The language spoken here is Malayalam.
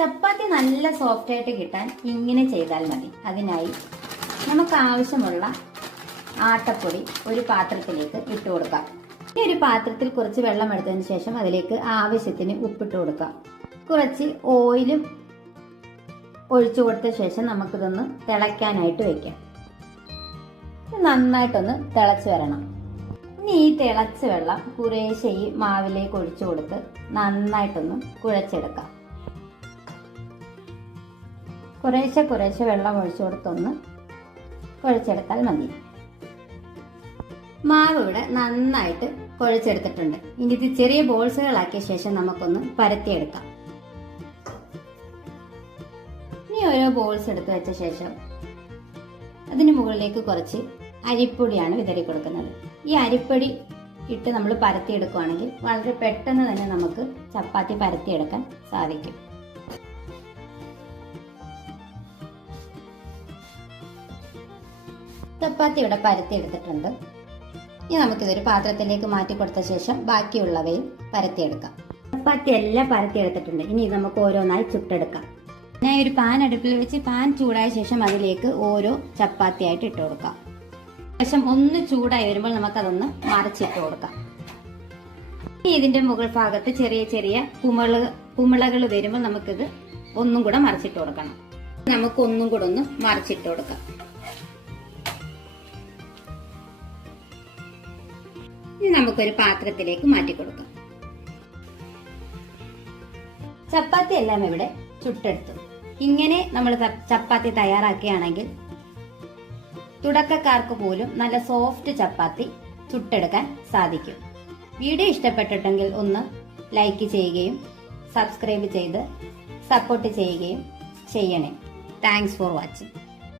ചപ്പാത്തി നല്ല സോഫ്റ്റ് ആയിട്ട് കിട്ടാൻ ഇങ്ങനെ ചെയ്താൽ മതി. അതിനായി നമുക്ക് ആവശ്യമുള്ള ആട്ടപ്പൊടി ഒരു പാത്രത്തിലേക്ക് ഇട്ട് കൊടുക്കാം. ഈ ഒരു പാത്രത്തിൽ കുറച്ച് വെള്ളം എടുത്തതിന് ശേഷം അതിലേക്ക് ആവശ്യത്തിന് ഉപ്പിട്ട് കൊടുക്കാം. കുറച്ച് ഓയിലും ഒഴിച്ചു കൊടുത്ത ശേഷം നമുക്കിതൊന്ന് തിളയ്ക്കാനായിട്ട് വെക്കാം. നന്നായിട്ടൊന്ന് തിളച്ച് വരണം. ഇനി ഈ തിളച്ച വെള്ളം കുറേശ്ശെ ഈ മാവിലേക്ക് ഒഴിച്ചു കൊടുത്ത് നന്നായിട്ടൊന്ന് കുഴച്ചെടുക്കാം. കുറേശ്ശെ വെള്ളം ഒഴിച്ചു കൊടുത്തൊന്ന് കുഴച്ചെടുത്താൽ മതി. മാവ് ഇവിടെ നന്നായിട്ട് കുഴച്ചെടുത്തിട്ടുണ്ട്. ഇനി ഇത് ചെറിയ ബോൾസുകളാക്കിയ ശേഷം നമുക്കൊന്ന് പരത്തിയെടുക്കാം. ഇനി ഓരോ ബോൾസ് എടുത്ത് വെച്ച ശേഷം അതിന് മുകളിലേക്ക് കുറച്ച് അരിപ്പൊടിയാണ് വിതറി കൊടുക്കുന്നത്. ഈ അരിപ്പൊടി ഇട്ട് നമ്മൾ പരത്തിയെടുക്കുകയാണെങ്കിൽ വളരെ പെട്ടെന്ന് തന്നെ നമുക്ക് ചപ്പാത്തി പരത്തിയെടുക്കാൻ സാധിക്കും. ചപ്പാത്തി ഇവിടെ പരത്തിയെടുത്തിട്ടുണ്ട്. ഇനി നമുക്കിതൊരു പാത്രത്തിലേക്ക് മാറ്റി കൊടുത്ത ശേഷം ബാക്കിയുള്ളവയും പരത്തിയെടുക്കാം. ചപ്പാത്തി എല്ലാം പരത്തിയെടുത്തിട്ടുണ്ട്. ഇനി ഇത് നമുക്ക് ഓരോന്നായി ചുട്ടെടുക്കാം. ഞാൻ ഒരു പാൻ അടുപ്പിൽ വെച്ച് പാൻ ചൂടായ ശേഷം അതിലേക്ക് ഓരോ ചപ്പാത്തിയായിട്ട് ഇട്ട് കൊടുക്കാം. ശേഷം ഒന്ന് ചൂടായി വരുമ്പോൾ നമുക്കതൊന്ന് മറിച്ചിട്ട് കൊടുക്കാം. ഇനി ഇതിന്റെ മുകൾ ഭാഗത്ത് ചെറിയ ചെറിയ കുമിളകൾ വരുമ്പോൾ നമുക്കിത് ഒന്നും കൂടെ മറിച്ചിട്ട് കൊടുക്കണം. നമുക്ക് ഒന്നും കൂടെ ഒന്ന് മറിച്ചിട്ട് കൊടുക്കാം. ഇനി നമുക്കൊരു പാത്രത്തിലേക്ക് മാറ്റി കൊടുക്കാം. ചപ്പാത്തി എല്ലാം ഇവിടെ ചുട്ടെടുത്തു. ഇങ്ങനെ നമ്മൾ ചപ്പാത്തി തയ്യാറാക്കുകയാണെങ്കിൽ തുടക്കക്കാർക്ക് പോലും നല്ല സോഫ്റ്റ് ചപ്പാത്തി ചുട്ടെടുക്കാൻ സാധിക്കും. വീഡിയോ ഇഷ്ടപ്പെട്ടിട്ടെങ്കിൽ ഒന്ന് ലൈക്ക് ചെയ്യുകയും സബ്സ്ക്രൈബ് ചെയ്ത് സപ്പോർട്ട് ചെയ്യുകയും ചെയ്യണേ. Thanks for watching.